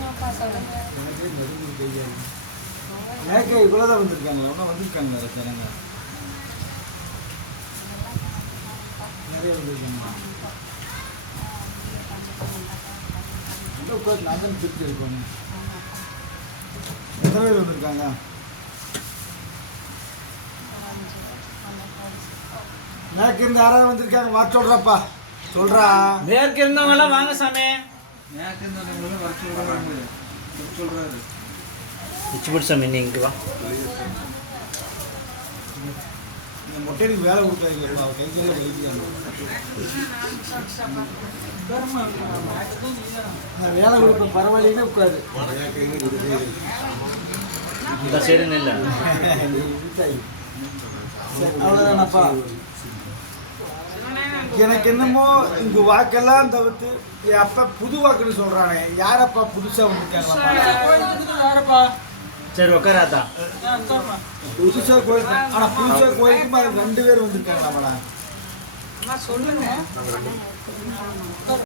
எனக்கே நடுவில் கையாகும் எனக்கு இவ்வளோதான் வந்திருக்காங்க. ஒன்றும் வந்திருக்காங்க வேறு ஜனங்க. நிறைய வந்திருக்காங்க. எங்கே உட்காந்து நான் தான் திருப்தி இருக்கணும் எத்தனை பேர் வந்திருக்காங்க? எனக்கு இந்த யாராவது வந்திருக்காங்க? வர சொல்கிறப்பா சொல்கிறா மேற்கு இருந்தவங்க எல்லாம் வாங்க சாமி. எனக்கு இந்த வர சொல்கிறாங்க சொல்கிறாரு பிடிச்சி சாமி நீ இங்கே வா. இந்த மொட்டைக்கு வேலை கொடுக்காதீங்கப்பா கை கையில் வலிக்கிறாங்க நான் வேலை கொடுப்பேன் பரவாயில்லைன்னு உட்காரு. இந்த சைடு சரி, அவ்வளவுதானப்பா? எனக்கு என்னமோ இந்த வாக்கெல்லாம் தவிர்த்து என் அப்பா புது வாக்குன்னு சொல்றானே. யாரப்பா புதுசா வந்திருக்காங்களா சரி உட்காராதா புதுசா கோயில் ஆனா புதுசா கோயிலுக்கு அது ரெண்டு பேர் வந்திருக்காங்களா சொல்லுங்க.